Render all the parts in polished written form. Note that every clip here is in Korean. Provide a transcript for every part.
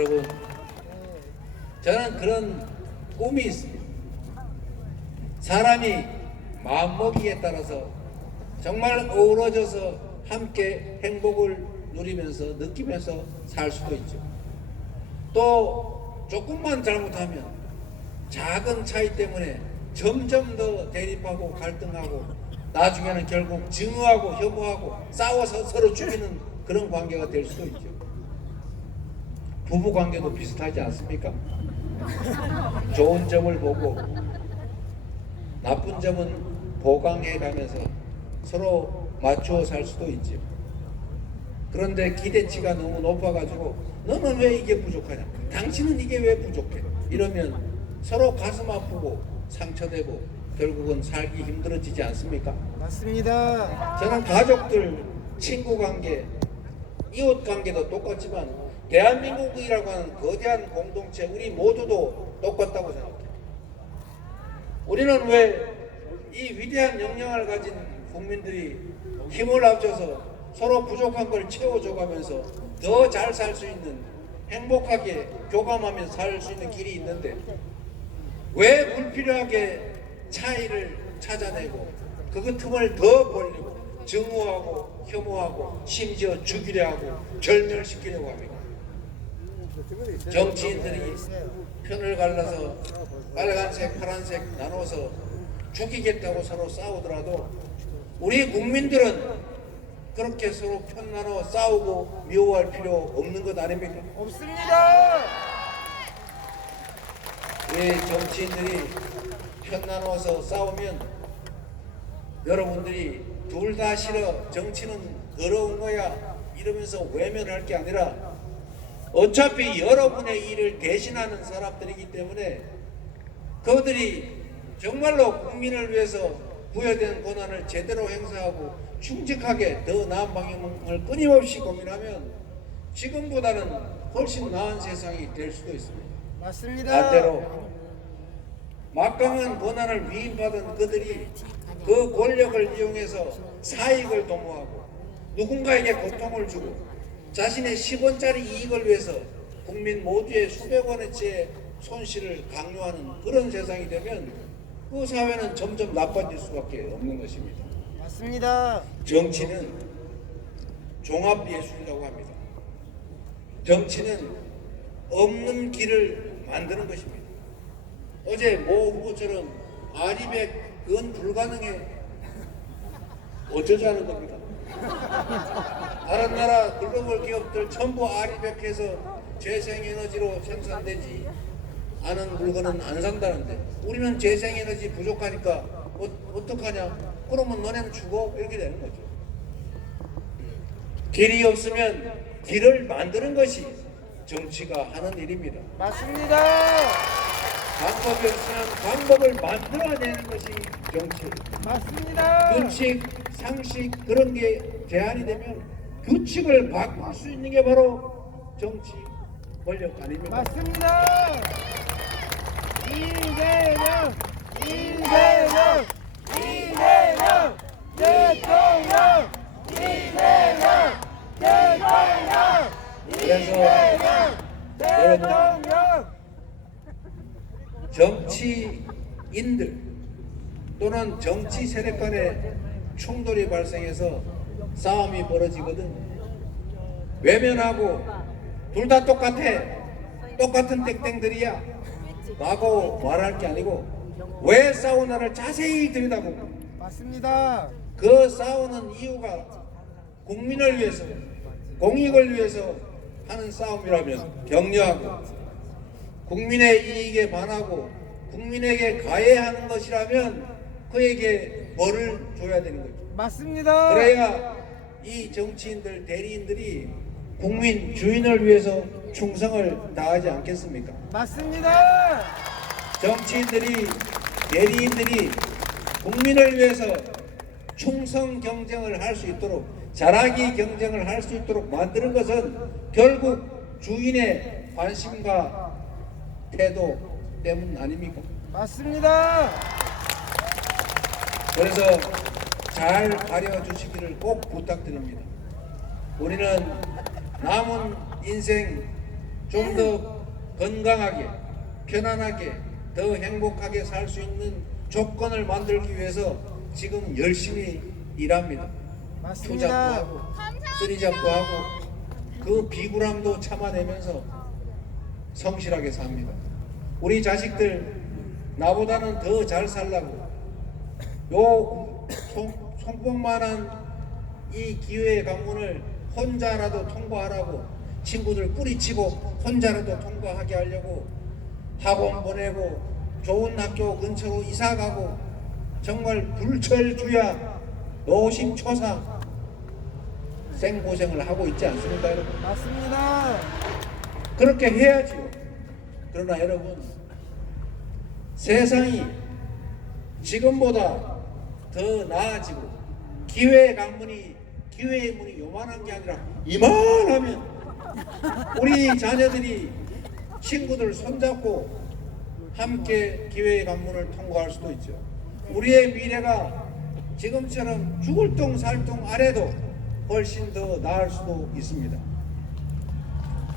여러분, 저는 그런 꿈이 있습니다. 사람이 마음먹기에 따라서 정말 어우러져서 함께 행복을 누리면서 느끼면서 살 수도 있죠. 또 조금만 잘못하면 작은 차이 때문에 점점 더 대립하고 갈등하고 나중에는 결국 증오하고 혐오하고 싸워서 서로 죽이는 그런 관계가 될 수도 있죠. 부부 관계도 비슷하지 않습니까? 좋은 점을 보고 나쁜 점은 보강해 가면서 서로 맞추어 살 수도 있죠. 그런데 기대치가 너무 높아가지고 너는 왜 이게 부족하냐, 당신은 이게 왜 부족해, 이러면 서로 가슴 아프고 상처되고 결국은 살기 힘들어지지 않습니까? 맞습니다. 저는 가족들, 친구 관계, 이웃 관계도 똑같지만 대한민국이라고 하는 거대한 공동체, 우리 모두도 똑같다고 생각해요. 우리는 왜 이 위대한 역량을 가진 국민들이 힘을 합쳐서 서로 부족한 걸 채워줘가면서 더 잘 살 수 있는, 행복하게 교감하며 살 수 있는 길이 있는데 왜 불필요하게 차이를 찾아내고 그 틈을 더 벌리고 증오하고 혐오하고 심지어 죽이려 하고 절멸시키려고 합니까? 정치인들이 편을 갈라서 빨간색 파란색 나눠서 죽이겠다고 서로 싸우더라도 우리 국민들은 그렇게 서로 편 나눠 싸우고 미워할 필요 없는 것 아닙니까? 없습니다. 우리 정치인들이 편 나눠서 싸우면 여러분들이 둘 다 싫어, 정치는 더러운 거야 이러면서 외면할 게 아니라 어차피 여러분의 일을 대신하는 사람들이기 때문에 그들이 정말로 국민을 위해서 부여된 권한을 제대로 행사하고 충직하게 더 나은 방향을 끊임없이 고민하면 지금보다는 훨씬 나은 세상이 될 수도 있습니다. 맞습니다. 반대로 막강한 권한을 위임받은 그들이 그 권력을 이용해서 사익을 도모하고 누군가에게 고통을 주고 자신의 10원짜리 이익을 위해서 국민 모두의 수백 원어치의 손실을 강요하는 그런 세상이 되면 그 사회는 점점 나빠질 수밖에 없는 것입니다. 맞습니다. 정치는 종합예술이라고 합니다. 정치는 없는 길을 만드는 것입니다. 어제 모 후보처럼 아리백 그건 불가능해 어쩌자는 겁니다. 다른 나라 글로벌 기업들 전부 아리백해서 재생에너지로 생산되지 않은 물건은 안 산다는데 우리는 재생에너지 부족하니까 어떡하냐, 그러면 너네는 죽어, 이렇게 되는 거죠. 길이 없으면 길을 만드는 것이 정치가 하는 일입니다. 맞습니다. 방법이 없으면 방법을 만들어내는 것이 정치. 맞습니다. 규칙, 상식 그런 게 제한이 되면 규칙을 바꿀 수 있는 게 바로 정치 권력 아닙니까? 맞습니다. 이재명 대통령. 그래서 여러분, 대통령. 정치인들 또는 정치 세력 간의 충돌이 발생해서 싸움이 벌어지거든. 외면하고 둘 다 똑같아, 똑같은 땡땡들이야 라고 말할 게 아니고 왜 싸우나를 자세히 들여다보고 맞습니다. 그 싸우는 이유가 국민을 위해서, 공익을 위해서 하는 싸움이라면 격려하고 국민의 이익에 반하고 국민에게 가해하는 것이라면 그에게 벌을 줘야 되는 거죠. 맞습니다. 그래야 이 정치인들, 대리인들이 국민, 주인을 위해서 충성을 다하지 않겠습니까? 맞습니다. 정치인들이, 대리인들이 국민을 위해서 충성 경쟁을 할 수 있도록, 잘하기 경쟁을 할 수 있도록 만드는 것은 결국 주인의 관심과 태도 때문 아닙니까? 맞습니다. 그래서 잘 가려 주시기를 꼭 부탁드립니다. 우리는 남은 인생 좀 더 건강하게, 편안하게, 더 행복하게 살 수 있는 조건을 만들기 위해서 지금 열심히 일합니다. 투잡도 맞습니다. 하고 쓰리잡도 하고 그 비굴함도 참아내면서 성실하게 삽니다. 우리 자식들 나보다는 더 잘 살라고 요 손꼽만한 이 기회의 관문을 혼자라도 통과하라고 친구들 뿌리치고 혼자라도 통과하게 하려고 학원 보내고 좋은 학교 근처로 이사가고 정말 불철주야 노심초사 생고생을 하고 있지 않습니까 여러분? 맞습니다. 그렇게 해야지요. 그러나 여러분 세상이 지금보다 더 나아지고 기회의 문이 요만한 게 아니라 이만하면 우리 자녀들이 친구들 손잡고 함께 기회의 관문을 통과할 수도 있죠. 우리의 미래가 지금처럼 죽을 똥 살 똥 아래도 훨씬 더 나을 수도 있습니다.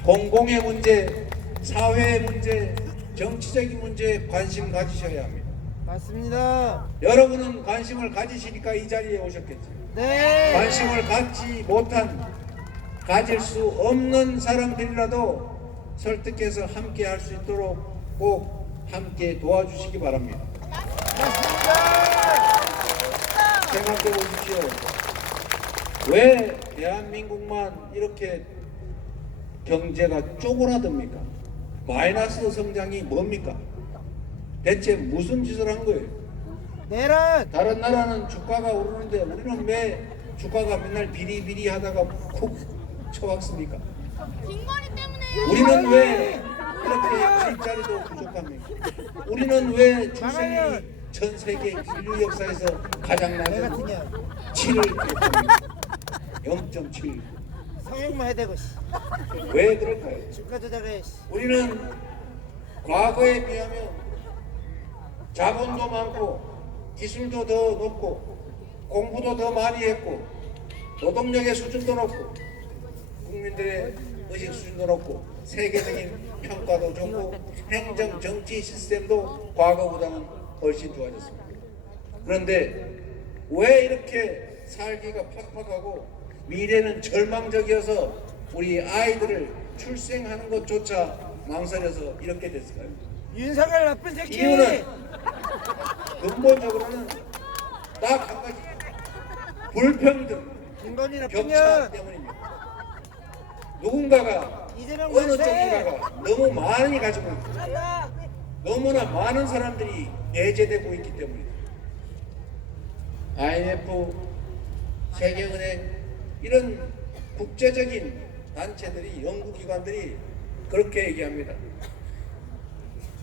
공공의 문제, 사회의 문제, 정치적인 문제에 관심 가지셔야 합니다. 맞습니다. 여러분은 관심을 가지시니까 이 자리에 오셨겠죠. 네. 관심을 갖지 못한, 가질 수 없는 사람들이라도 설득해서 함께 할 수 있도록 꼭 함께 도와주시기 바랍니다. 생각해 보십시오. 왜 대한민국만 이렇게 경제가 쪼그라듭니까? 마이너스 성장이 뭡니까? 대체 무슨 짓을 한 거예요? 내란. 다른 나라는 주가가 오르는데 우리는 왜 주가가 맨날 비리비리 하다가 쿡 쳐박습니까? 빈머리 때문에 우리는 왜 이렇게 일자리도 부족합니까? 우리는 왜 출생률이 전 세계 인류 역사에서 가장 내 낮은 같은 년 7을 기록합니까? 0.7. 성형만 해대고 씨. 왜 그럴까요? 주가 조작해 씨. 우리는 과거에 비하면 자본도 많고 기술도 더 높고 공부도 더 많이 했고 노동력의 수준도 높고 국민들의 의식 수준도 높고 세계적인 평가도 좋고 행정 정치 시스템도 과거보다는 훨씬 좋아졌습니다. 그런데 왜 이렇게 살기가 팍팍하고 미래는 절망적이어서 우리 아이들을 출생하는 것조차 망설여서 이렇게 됐을까요? 윤석열 나쁜 새끼. 이유는 근본적으로는 딱 한 가지, 불평등, 김건희 나쁜 격차 년. 때문입니다. 누군가가 이재명 어느 만세. 쪽인가가 너무 많이 가지고 있고 너무나 많은 사람들이 배제되고 있기 때문입니다. IMF, 세계은행 이런 국제적인 단체들이 연구기관들이 그렇게 얘기합니다.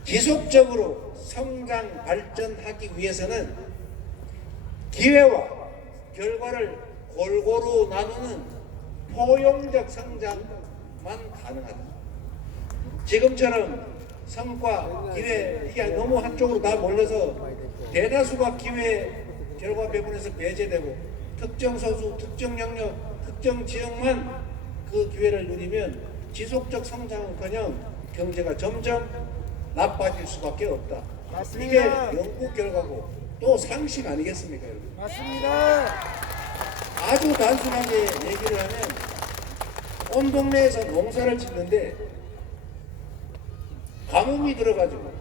지속적으로 성장 발전하기 위해서는 기회와 결과를 골고루 나누는 포용적 성장만 가능하다. 지금처럼 성과, 기회 이게 너무 한쪽으로 다 몰려서 대다수가 기회, 결과 배분에서 배제되고 특정 소수, 특정 영역, 특정 지역만 그 기회를 누리면 지속적 성장은커녕 경제가 점점 나빠질 수밖에 없다. 맞습니다. 이게 연구 결과고 또 상식 아니겠습니까, 여러분? 맞습니다. 아주 단순하게 얘기를 하면 온 동네에서 농사를 짓는데 가뭄이 들어가지고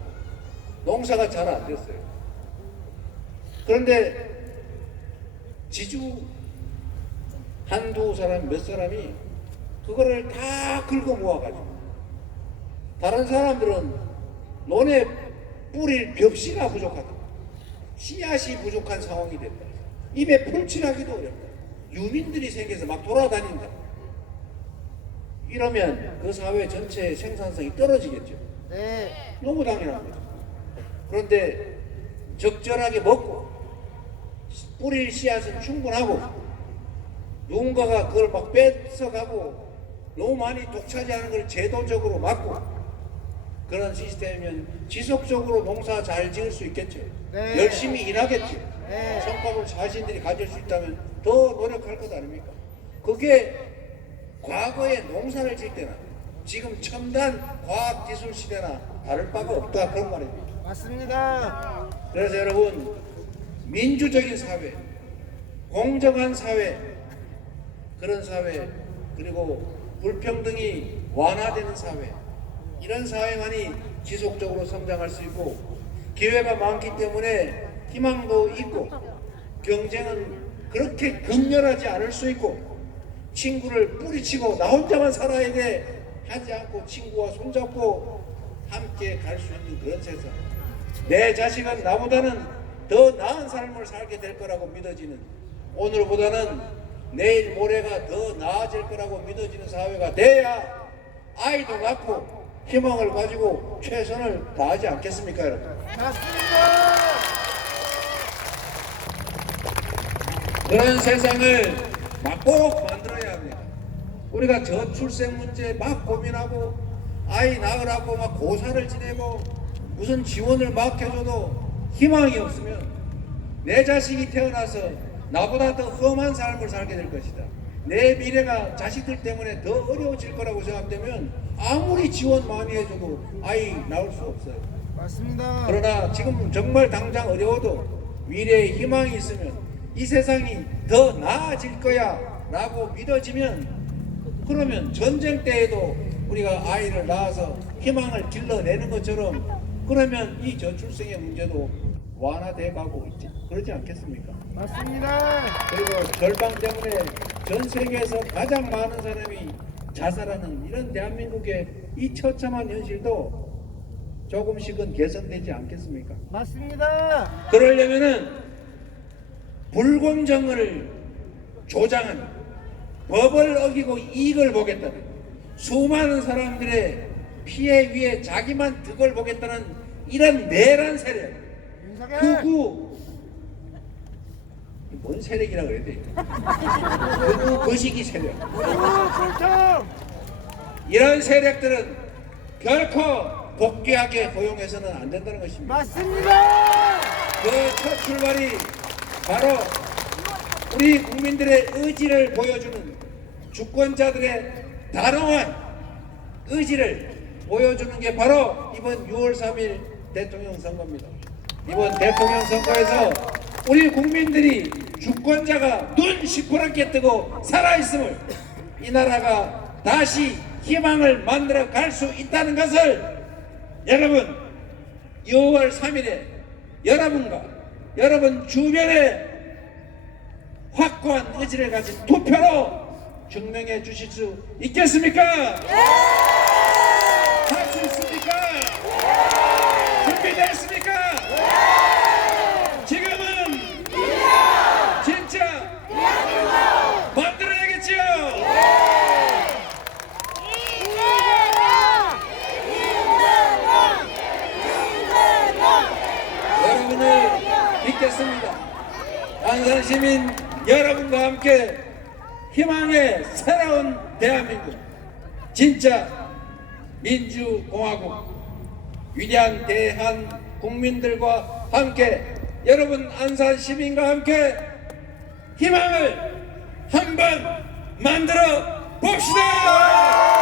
농사가 잘 안 됐어요. 그런데 지주 한두 사람 몇 사람이 그거를 다 긁어 모아가지고 다른 사람들은 논에 뿌릴 벽시가 부족하다. 씨앗이 부족한 상황이 됐다. 입에 풀칠하기도 어렵다. 유민들이 생겨서 막 돌아다닌다. 이러면 그 사회 전체의 생산성이 떨어지겠죠. 네. 너무 당연한 거죠. 그런데 적절하게 먹고 뿌릴 씨앗은 충분하고 누군가가 그걸 막 뺏어가고 너무 많이 독차지하는 걸 제도적으로 막고 그런 시스템이면 지속적으로 농사 잘 지을 수 있겠죠. 네. 열심히 일하겠죠. 네. 성과를 자신들이 가질 수 있다면 더 노력할 것 아닙니까? 그게 과거에 농사를 질 때나 지금 첨단 과학기술 시대나 다를 바가 없다 그런 말입니다. 맞습니다. 그래서 여러분 민주적인 사회, 공정한 사회, 그런 사회, 그리고 불평등이 완화되는 사회, 이런 사회만이 지속적으로 성장할 수 있고 기회가 많기 때문에 희망도 있고 경쟁은 그렇게 극렬하지 않을 수 있고 친구를 뿌리치고 나 혼자만 살아야 돼 하지 않고 친구와 손잡고 함께 갈 수 있는 그런 세상, 내 자식은 나보다는 더 나은 삶을 살게 될 거라고 믿어지는, 오늘보다는 내일 모레가 더 나아질 거라고 믿어지는 사회가 돼야 아이도 낳고 희망을 가지고 최선을 다하지 않겠습니까 여러분? 맞습니다. 그런 세상을 꼭 만들어야 합니다. 우리가 저출생 문제 막 고민하고 아이 낳으라고 막 고사를 지내고 무슨 지원을 막 해줘도 희망이 없으면 내 자식이 태어나서 나보다 더 험한 삶을 살게 될 것이다, 내 미래가 자식들 때문에 더 어려워질 거라고 생각되면 아무리 지원 많이 해줘도 아이 낳을 수 없어요. 맞습니다. 그러나 지금 정말 당장 어려워도 미래에 희망이 있으면 이 세상이 더 나아질 거야 라고 믿어지면, 그러면 전쟁 때에도 우리가 아이를 낳아서 희망을 길러내는 것처럼 그러면 이 저출생의 문제도 완화돼 가고 있지, 그러지 않겠습니까? 맞습니다. 그리고 절방 때문에 전 세계에서 가장 많은 사람이 자살하는 이런 대한민국의 이 처참한 현실도 조금씩은 개선되지 않겠습니까? 맞습니다. 그러려면은 불공정을 조장하는, 법을 어기고 이익을 보겠다는, 수많은 사람들의 피해 위에 자기만 득을 보겠다는 이런 내란 세력, 윤석열. 극우, 뭔 세력이라 그래야 돼? 극우 거시기 세력, 꿀통. 이런 세력들은 결코 복귀하게 허용해서는 안 된다는 것입니다. 맞습니다. 그 첫 출발이 바로 우리 국민들의 의지를 보여주는, 주권자들의 단호한 의지를 보여주는 게 바로 이번 6월 3일 대통령 선거입니다. 이번 대통령 선거에서 우리 국민들이 주권자가 눈 시퍼렇게 뜨고 살아있음을, 이 나라가 다시 희망을 만들어 갈 수 있다는 것을 여러분 6월 3일에 여러분과 여러분 주변에 확고한 의지를 가진 투표로 증명해 주실 수 있겠습니까? 할 수 있습니까? 준비됐습니까? 지금은 진짜 만들어야겠지요? 여러분을 믿겠습니다. 안산시민 여러분과 함께 희망의 새로운 대한민국, 진짜 민주공화국, 위대한 대한 국민들과 함께, 여러분 안산시민과 함께 희망을 한번 만들어 봅시다.